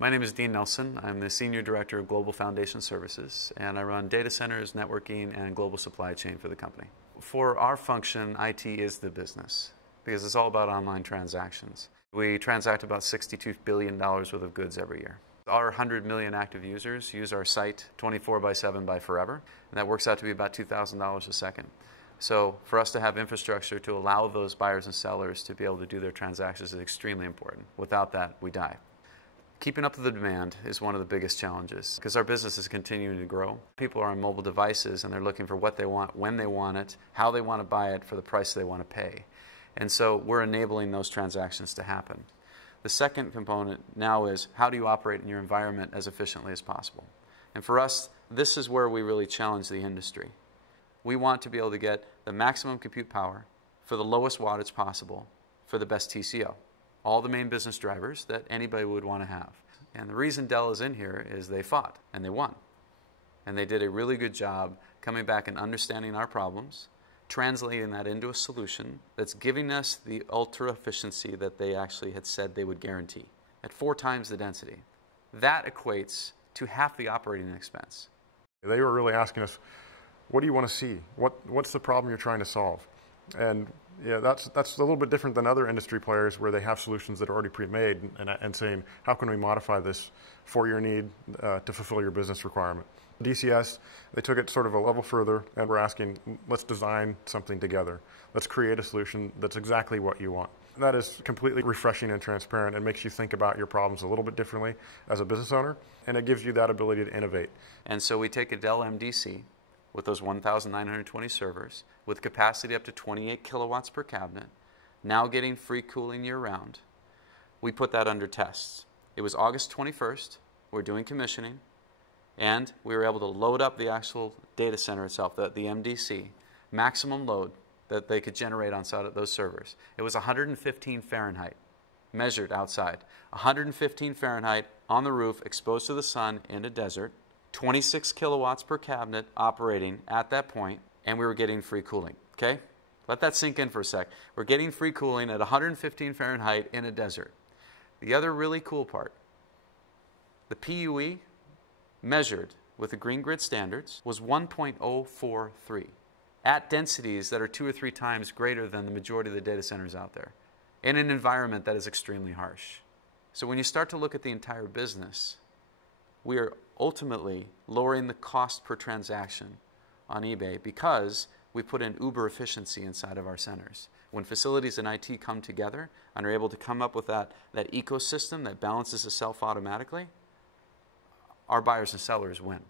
My name is Dean Nelson. I'm the Senior Director of Global Foundation Services, and I run data centers, networking, and global supply chain for the company. For our function, IT is the business, because it's all about online transactions. We transact about $62 billion worth of goods every year. Our 100 million active users use our site 24/7 by forever, and that works out to be about $2,000 a second. So for us to have infrastructure to allow those buyers and sellers to be able to do their transactions is extremely important. Without that, we die. Keeping up with the demand is one of the biggest challenges because our business is continuing to grow. People are on mobile devices and they're looking for what they want, when they want it, how they want to buy it for the price they want to pay. And so we're enabling those transactions to happen. The second component now is how do you operate in your environment as efficiently as possible? And for us, this is where we really challenge the industry. We want to be able to get the maximum compute power for the lowest wattage possible for the best TCO. All the main business drivers that anybody would want to have. And the reason Dell is in here is they fought and they won. And they did a really good job coming back and understanding our problems, translating that into a solution that's giving us the ultra efficiency that they actually had said they would guarantee at 4 times the density. That equates to half the operating expense. They were really asking us, what do you want to see? What's the problem you're trying to solve? And yeah, that's a little bit different than other industry players where they have solutions that are already pre-made and saying, how can we modify this for your need to fulfill your business requirement? DCS, they took it sort of a level further and we're asking, let's design something together. Let's create a solution that's exactly what you want. That is completely refreshing and transparent and makes you think about your problems a little bit differently as a business owner, and it gives you that ability to innovate. And so we take a Dell MDC with those 1,920 servers, with capacity up to 28 kilowatts per cabinet, now getting free cooling year-round. We put that under tests. It was August 21st, we're doing commissioning, and we were able to load up the actual data center itself, the MDC, maximum load that they could generate on site at those servers. It was 115 Fahrenheit, measured outside. 115 Fahrenheit on the roof, exposed to the sun in a desert, 26 kilowatts per cabinet operating at that point, and we were getting free cooling, okay? Let that sink in for a sec. We're getting free cooling at 115 Fahrenheit in a desert. The other really cool part, the PUE measured with the green grid standards was 1.043 at densities that are 2 or 3 times greater than the majority of the data centers out there in an environment that is extremely harsh. So when you start to look at the entire business, we are ultimately lowering the cost per transaction on eBay because we put in uber efficiency inside of our centers. When facilities and IT come together and are able to come up with that ecosystem that balances itself automatically, our buyers and sellers win.